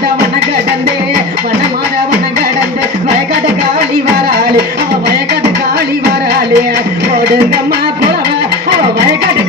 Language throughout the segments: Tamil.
மனமாத வன கடந்து மனமாத வன கடந்து வயக்காட்டு காளி வராளே அவ வயக்காட்டு காளி வயக்காட்டு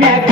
Yeah.